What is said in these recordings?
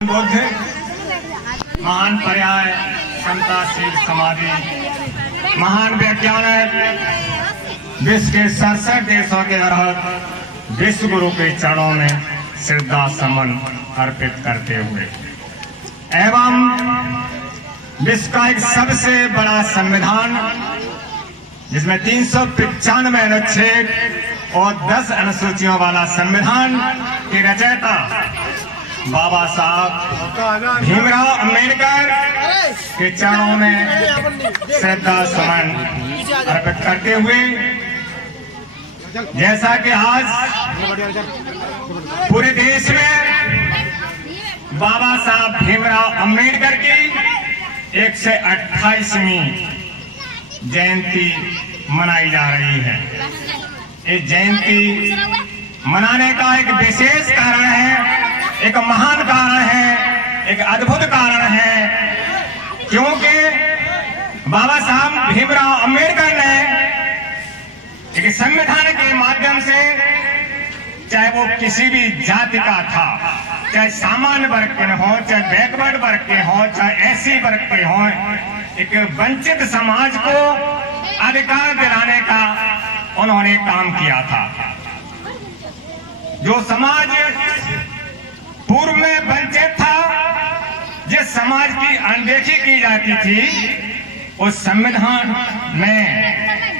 बुद्ध महान पर्याय समताशील समाधि महान वैज्ञानिक विश्व के 67 देशों के अर्हत विश्व गुरु के चरणों में श्रद्धा सुमन अर्पित करते हुए एवं विश्व का एक सबसे बड़ा संविधान जिसमें 395 अनुच्छेद और 10 अनुसूचियों वाला संविधान के रचयिता बाबा साहब भीमराव अंबेडकर के चरणों में श्रद्धा सुमन अर्पित करते हुए जैसा कि आज पूरे देश में बाबा साहब भीमराव अंबेडकर की 128वीं जयंती मनाई जा रही है। इस जयंती मनाने का एक विशेष कारण है, एक महान कारण है, एक अद्भुत कारण है, क्योंकि बाबा साहब भीमराव अंबेडकर ने एक संविधान के माध्यम से, चाहे वो किसी भी जाति का था, चाहे सामान्य वर्ग के हो, चाहे बैकवर्ड वर्ग के हो, चाहे एससी वर्ग के हो, एक वंचित समाज को अधिकार दिलाने का उन्होंने काम किया था। जो समाज पूर्व में वंचित था, जिस समाज की अनदेखी की जाती थी, उस संविधान में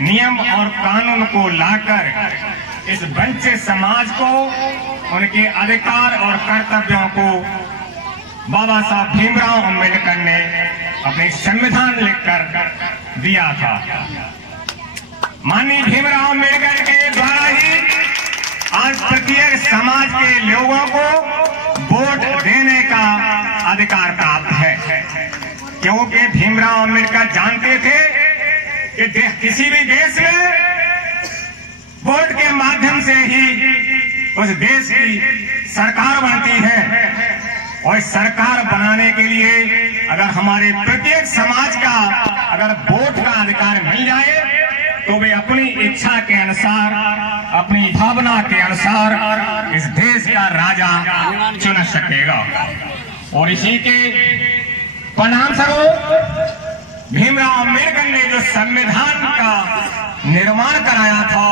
नियम और कानून को लाकर इस वंचित समाज को उनके अधिकार और कर्तव्यों को बाबा साहब भीमराव अंबेडकर ने अपने संविधान लिखकर दिया था। माननीय भीमराव अंबेडकर के द्वारा ही आज प्रत्येक समाज के लोगों को वोट देने का अधिकार प्राप्त है, क्योंकि भीमराव अंबेडकर जानते थे कि किसी भी देश में वोट के माध्यम से ही उस देश की सरकार बनती है, और इस सरकार बनाने के लिए अगर हमारे प्रत्येक समाज का अगर वोट का अधिकार मिल जाए तो वे अपनी इच्छा के अनुसार, अपनी भावना के अनुसार इस देश का राजा चुन सकेगा। और इसी के परिणाम स्वरूप भीमराव अंबेडकर ने जो संविधान का निर्माण कराया था,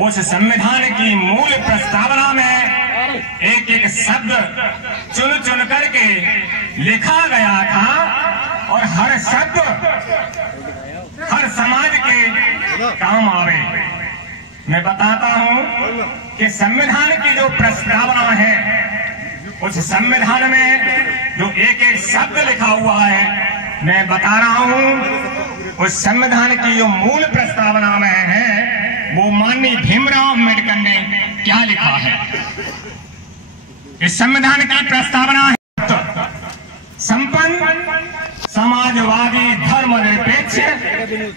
उस संविधान की मूल प्रस्तावना में एक एक शब्द चुन चुन करके लिखा गया था, और हर शब्द हर समाज के काम आवे। मैं बताता हूं कि संविधान की जो प्रस्तावना है, उस संविधान में जो एक एक शब्द लिखा हुआ है, मैं बता रहा हूं उस संविधान की जो मूल प्रस्तावना में है, वो माननीय भीमराव अंबेडकर ने क्या लिखा है। इस संविधान की प्रस्तावना है संपन्न समाजवादी धर्मनिरपेक्ष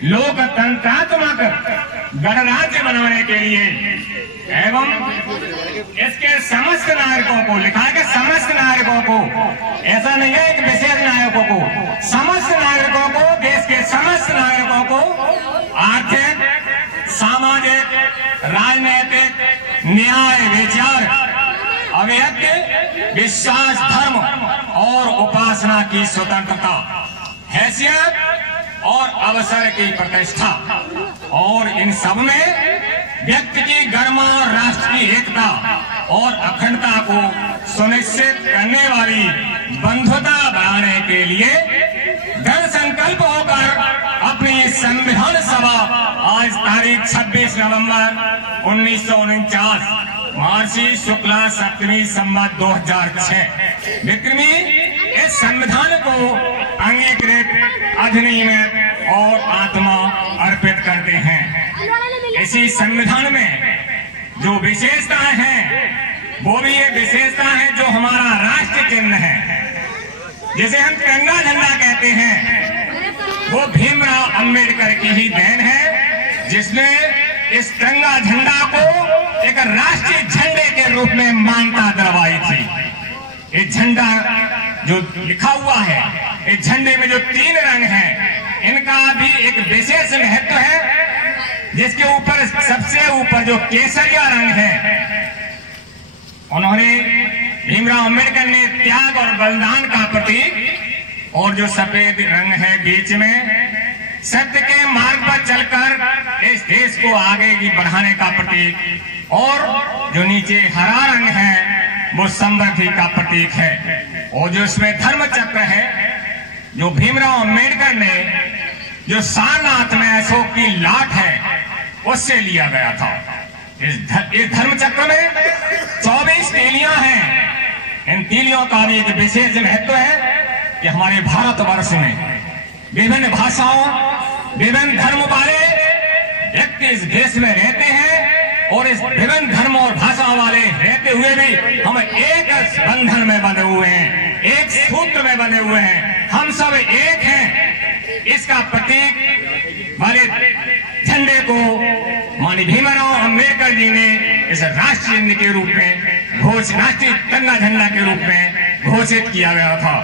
लोकतंत्रात्मक गणराज्य बनाने के लिए एवं इसके समस्त नागरिकों को, लिखा है कि समस्त नागरिकों को, ऐसा नहीं है एक विशेष नागरिकों को, समस्त नागरिकों को, देश के समस्त नागरिकों को आर्थिक, सामाजिक, राजनीतिक, न्याय, विचार, अभिव्यक्ति, विश्वास, धर्म और उपासना की स्वतंत्रता, हैसियत और अवसर की प्रतिष्ठा, और इन सब में व्यक्ति की गरिमा और राष्ट्र की एकता और अखंडता को सुनिश्चित करने वाली बंधुता बढ़ाने के लिए दृढ़ संकल्प होकर अपनी संविधान सभा आज तारीख 26 नवंबर 1949 महर्षि शुक्ला सप्तमी संवत 2006 विक्रमी इस संविधान को अंगीकृत, अधिनियमित और आत्मा अर्पित करते हैं। इसी संविधान में जो विशेषताएं हैं, वो भी ये विशेषता है जो हमारा राष्ट्र चिन्ह है, जिसे हम तिरंगा झंडा कहते हैं, वो भीमराव अंबेडकर की ही देन है, जिसने इस तिरंगा झंडा को एक राष्ट्रीय झंडे के रूप में मान्यता दिलवाई थी। ये झंडा जो लिखा हुआ है, इस झंडे में जो 3 रंग हैं, इनका भी एक विशेष महत्व है, जिसके ऊपर सबसे ऊपर जो केसरिया रंग है, उन्होंने भीमराव अंबेडकर ने त्याग और बलिदान का प्रतीक और जो सफेद रंग है बीच में सत्य के मार्ग पर चलकर इस देश को आगे की बढ़ाने का प्रतीक और जो नीचे हरा रंग है वो समृद्धि का प्रतीक है। और जो इसमें धर्म चक्र है जो भीमराव अंबेडकर ने जो सारनाथ में अशोक की लाट है उससे लिया गया था। इस धर्म चक्र में 24 तीलियां हैं। इन तीलियों का भी एक विशेष महत्व है कि हमारे भारतवर्ष में विभिन्न भाषाओं विभिन्न धर्म वाले व्यक्ति इस देश में रहते हैं और इस विभिन्न धर्म और भाषा वाले रहते हुए भी हम एक बंधन में बंधे हुए हैं, एक सूत्र में बंधे हुए हैं, हम सब एक हैं। इसका प्रतीक वाले झंडे को माननीय भीमराव अंबेडकर जी ने इस राष्ट्रीय चिन्ह के रूप में राष्ट्रीय तिरंगा झंडा के रूप में घोषित किया गया था।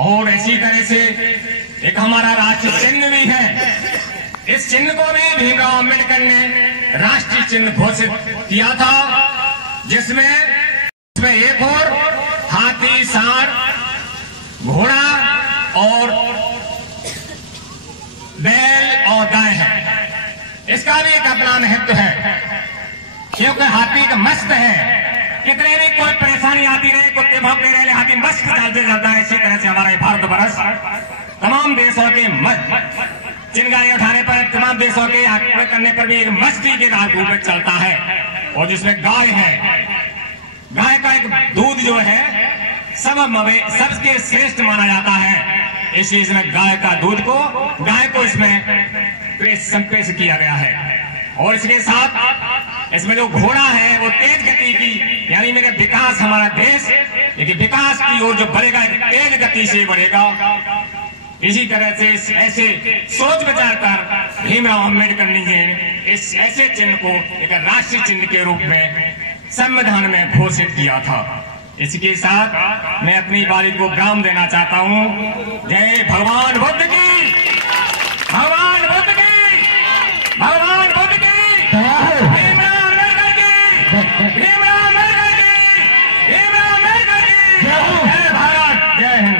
और इसी तरह से एक हमारा राष्ट्रीय चिन्ह भी है। इस चिन्ह को भी भीमराव अंबेडकर ने राष्ट्रीय चिन्ह घोषित किया था, जिसमें एक और हाथी, सांड, घोड़ा और बैल और गाय है। इसका भी एक अपना महत्व है क्योंकि हाथी का मस्त है, कितने भी कोई परेशानी आती रहे, कुत्ते भौंकते रहे, हाथी मस्त चलते जाता है। इसी तरह से हमारा भारतवर्ष तमाम देशों के चिंगारी उठाने पर तमाम देशों के आक्रमण करने पर भी एक मस्ती के रूप में चलता है। और जिसमें गाय है, गाय का एक दूध जो है सबके श्रेष्ठ माना जाता है। इसी इसमें गाय का दूध को गाय को इसमें पेश किया गया है। और इसके साथ इसमें जो घोड़ा है वो तेज गति की, यानी मेरा विकास, हमारा देश लेकिन विकास की ओर जो बढ़ेगा तेज गति से बढ़ेगा। इसी तरह से ऐसे सोच विचार कर भीमराव अंबेडकर ने इस ऐसे चिन्ह को एक राष्ट्रीय चिन्ह के रूप में संविधान में घोषित किया था। इसके साथ मैं अपनी बारी को विराम देना चाहता हूं। जय भगवान बुद्ध की, भगवान बुद्ध की, भगवान बुद्ध की, भीमराव अंबेडकर की, भीमराव अंबेडकर की, भीमराव अंबेडकर की। जय भारत, जय हिंद।